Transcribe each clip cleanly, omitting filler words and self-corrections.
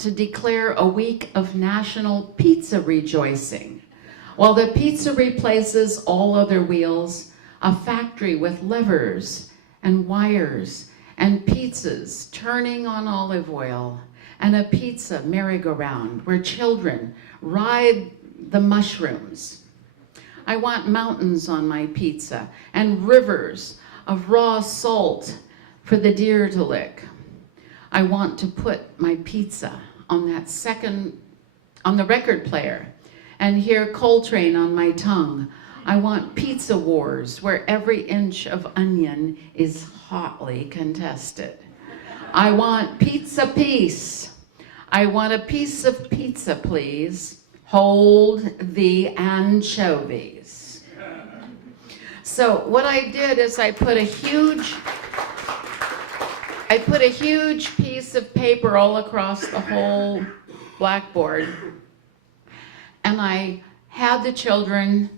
to declare a week of National Pizza Rejoicing. While the pizza replaces all other wheels, a factory with levers and wires and pizzas turning on olive oil, and a pizza merry-go-round where children ride the mushrooms. I want mountains on my pizza and rivers of raw salt for the deer to lick. I want to put my pizza on the record player and hear Coltrane on my tongue. I want pizza wars where every inch of onion is hotly contested. I want pizza peace. I want a piece of pizza, please. Hold the anchovies. So what I did is I put a huge piece of paper all across the whole blackboard, and I had the children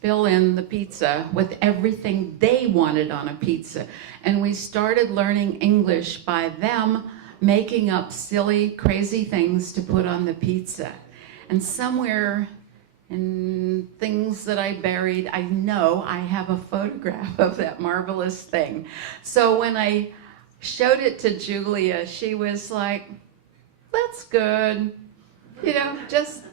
fill in the pizza with everything they wanted on a pizza. And we started learning English by them making up silly, crazy things to put on the pizza. And somewhere in things that I buried, I know I have a photograph of that marvelous thing. So when I showed it to Julia, she was like, that's good. You know, just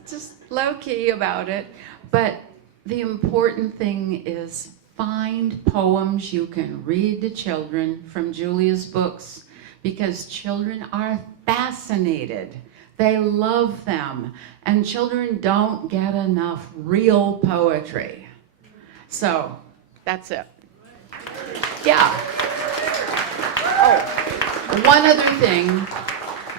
low-key about it. But the important thing is find poems you can read to children from Julia's books, because children are fascinated. They love them, and children don't get enough real poetry. So that's it. Yeah. Oh, one other thing.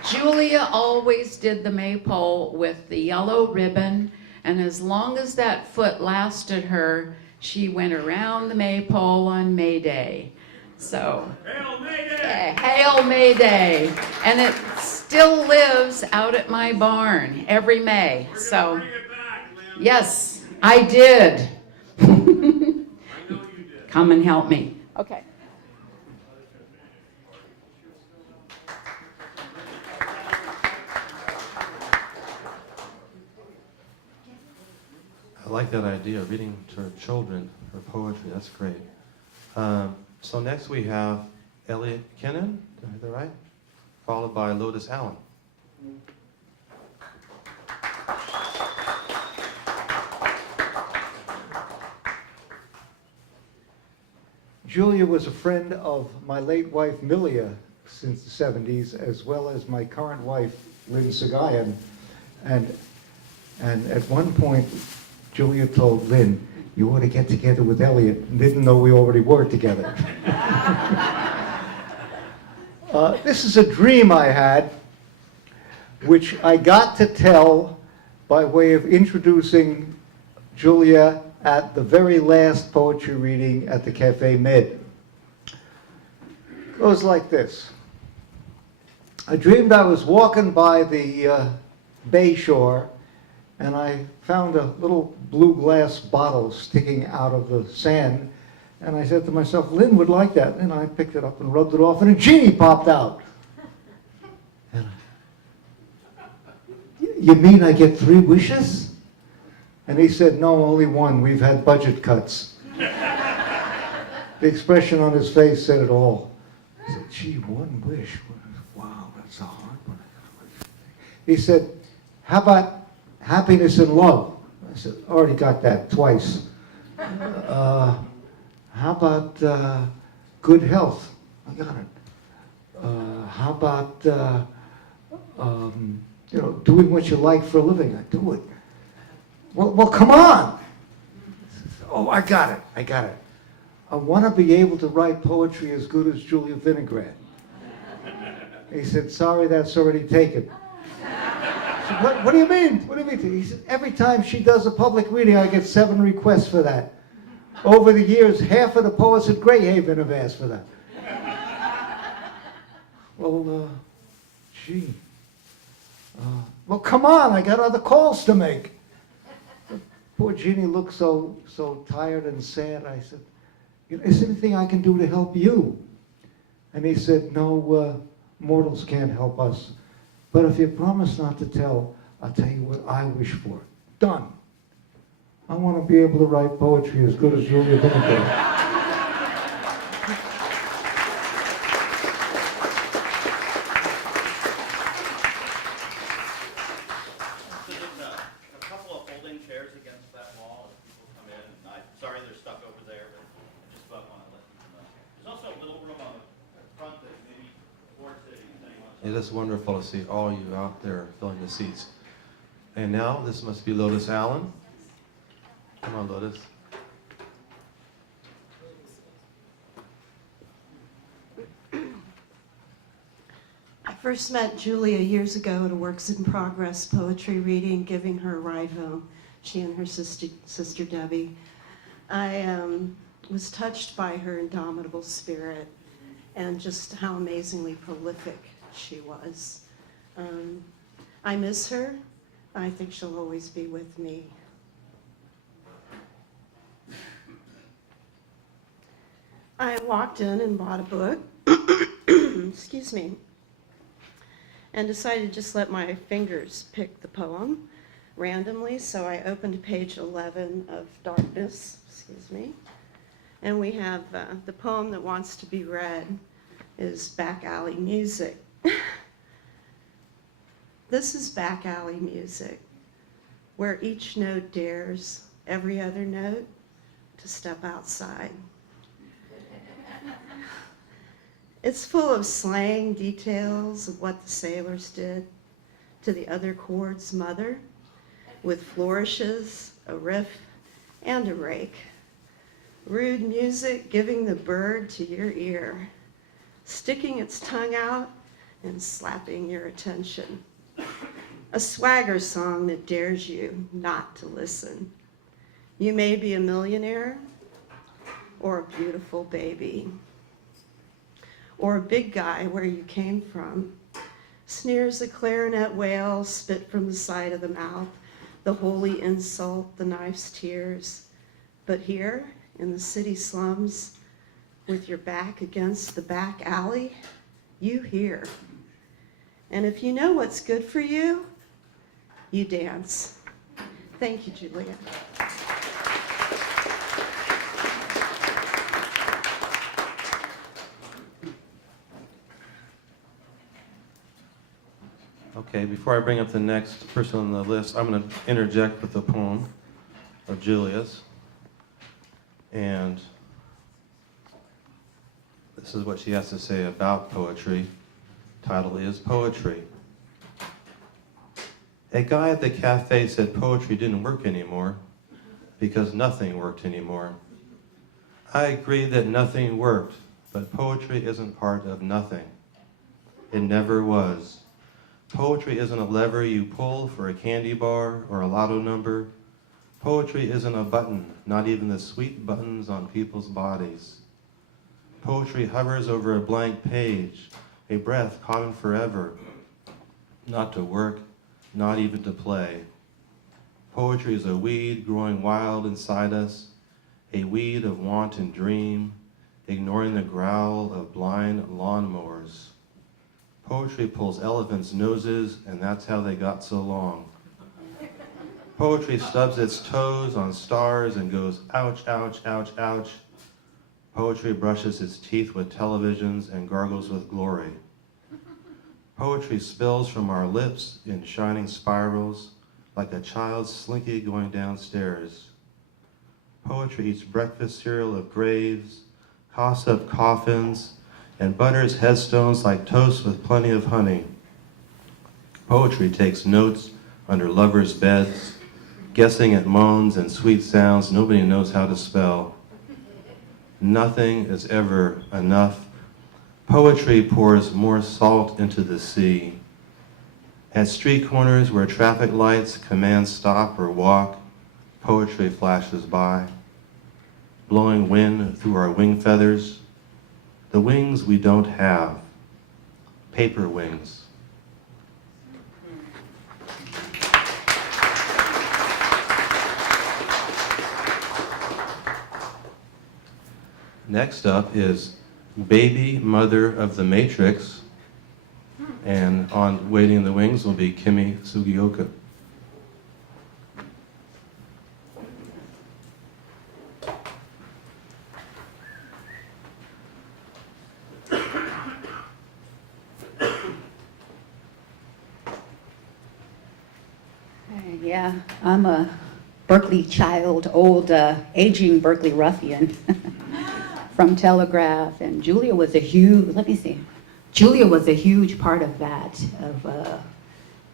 Julia always did the maypole with the yellow ribbon, and as long as that foot lasted her, she went around the maypole on May Day. So, Hail May Day! Yeah, Hail May Day! And it still lives out at my barn every May. So, bring it back, Lynn. Yes, I did. I know you did. Come and help me. Okay. I like that idea, reading to children or poetry. That's great. So next we have Elliot Kennan, did I get that right? Followed by Lotus Allen. Julia was a friend of my late wife, Milia, since the 70s, as well as my current wife, Lynn Sagayan. And at one point, Julia told Lynn, you ought to get together with Elliot, and didn't know we already were together. This is a dream I had, which I got to tell by way of introducing Julia at the very last poetry reading at the Cafe Med. It goes like this. I dreamed I was walking by the bay shore, and I found a little blue glass bottle sticking out of the sand, and I said to myself, Lynn would like that. And I picked it up and rubbed it off, and a genie popped out. And you mean I get 3 wishes? And he said, no, only one. We've had budget cuts. The expression on his face said it all. I said, gee, 1 wish. Wow, that's a hard one. He said, how about happiness and love? I said, already got that twice. How about good health? I got it. How about doing what you like for a living? I do it. Well, come on. Oh, I got it. I want to be able to write poetry as good as Julia Vinograd. He said, sorry, that's already taken. What do you mean? What do you mean? He said, every time she does a public reading, I get 7 requests for that. Over the years, half of the poets at Greyhaven have asked for that. Well, gee. Well, come on, I got other calls to make. The poor genie looked so tired and sad. I said, is there anything I can do to help you? And he said, no, mortals can't help us. But if you promise not to tell, I'll tell you what I wish for. Done. I want to be able to write poetry as good as Julia Vinograd. So there's a couple of folding chairs against that wall as people come in. And sorry they're stuck over there, but I just about want to let people know. There's also a little room on the front that maybe board sitting if anyone. It is wonderful to see all you out there filling the seats. And now, this must be Lotus Allen. Come on, Lotus. I first met Julia years ago at a Works in Progress poetry reading, giving her a ride home, she and her sister Debbie. I was touched by her indomitable spirit and just how amazingly prolific she was. I miss her. I think she'll always be with me. I walked in and bought a book, excuse me, and decided to just let my fingers pick the poem randomly. So I opened page 11 of Darkness, excuse me, and we have the poem that wants to be read is Back Alley Music. This is back alley music, where each note dares every other note to step outside. It's full of slang details of what the sailors did to the other chord's mother, with flourishes, a riff, and a rake. Rude music giving the bird to your ear, sticking its tongue out and slapping your attention. A swagger song that dares you not to listen. You may be a millionaire or a beautiful baby, or a big guy where you came from. Sneers a clarinet wail, spit from the side of the mouth, the holy insult, the knife's tears. But here, in the city slums, with your back against the back alley, you hear. And if you know what's good for you, you dance. Thank you, Julia. Okay, before I bring up the next person on the list, I'm going to interject with a poem of Julia's. And this is what she has to say about poetry. Title is Poetry. A guy at the cafe said poetry didn't work anymore because nothing worked anymore. I agree that nothing worked, but poetry isn't part of nothing. It never was. Poetry isn't a lever you pull for a candy bar or a lotto number. Poetry isn't a button, not even the sweet buttons on people's bodies. Poetry hovers over a blank page, a breath caught in forever, not to work, not even to play. Poetry is a weed growing wild inside us, a weed of want and dream, ignoring the growl of blind lawnmowers. Poetry pulls elephants' noses, and that's how they got so long. Poetry stubs its toes on stars and goes, ouch, ouch, ouch, ouch. Poetry brushes its teeth with televisions and gargles with glory. Poetry spills from our lips in shining spirals, like a child's slinky going downstairs. Poetry eats breakfast cereal of graves, coughs up coffins, and butters headstones like toast with plenty of honey. Poetry takes notes under lovers' beds, guessing at moans and sweet sounds nobody knows how to spell. Nothing is ever enough. Poetry pours more salt into the sea. At street corners where traffic lights command stop or walk, poetry flashes by, blowing wind through our wing feathers, the wings we don't have, paper wings. Next up is Baby Mother of the Matrix, And on Waiting in the Wings will be Kimi Sugioka. Yeah, I'm a Berkeley child, old aging Berkeley ruffian from Telegraph, and Julia was a huge, Julia was a huge part of that, of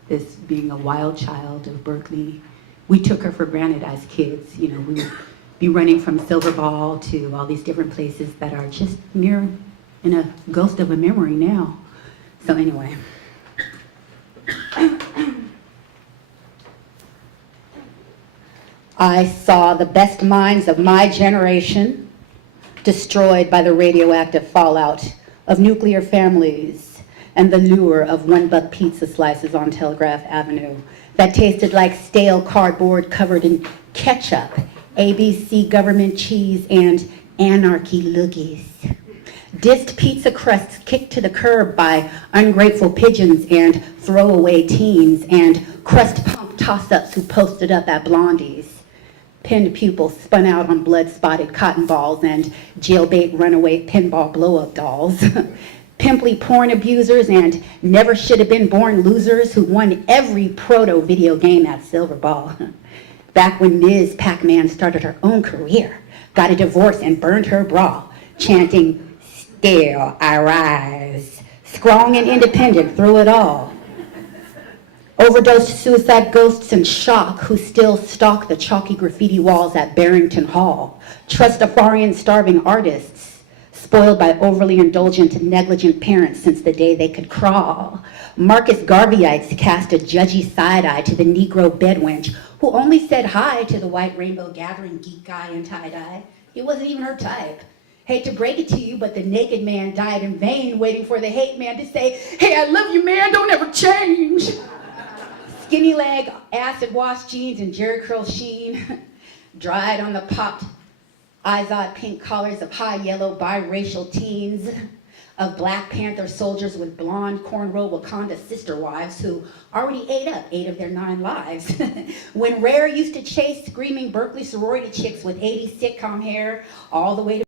this being a wild child of Berkeley. We took her for granted as kids, you know, we would be running from Silver Ball to all these different places that are just mere in a ghost of a memory now. So anyway. I saw the best minds of my generation destroyed by the radioactive fallout of nuclear families and the lure of $1 pizza slices on Telegraph Avenue that tasted like stale cardboard covered in ketchup, ABC government cheese, and anarchy loogies. Dissed pizza crusts kicked to the curb by ungrateful pigeons and throwaway teens, and crust pump toss-ups who posted up at Blondie's. Pinned pupils spun out on blood-spotted cotton balls and jailbait runaway pinball blow-up dolls. Pimply porn abusers and never should have been born losers who won every proto-video game at Silver Ball. Back when Ms. Pac-Man started her own career, got a divorce and burned her bra, chanting, "Still I rise," strong and independent through it all. Overdosed suicide ghosts in shock who still stalk the chalky graffiti walls at Barrington Hall. Trustafarian starving artists, spoiled by overly indulgent, negligent parents since the day they could crawl. Marcus Garveyites cast a judgy side-eye to the Negro bedwench who only said hi to the white rainbow gathering geek guy in tie-dye. He wasn't even her type. Hate to break it to you, but the naked man died in vain, waiting for the hate man to say, "Hey, I love you, man, don't ever change." Skinny leg, acid wash jeans, and Jerry curl sheen, dried on the popped Izod pink collars of high yellow biracial teens, of Black Panther soldiers with blonde cornrow Wakanda sister wives who already ate up 8 of their 9 lives. When Rare used to chase screaming Berkeley sorority chicks with 80s sitcom hair all the way to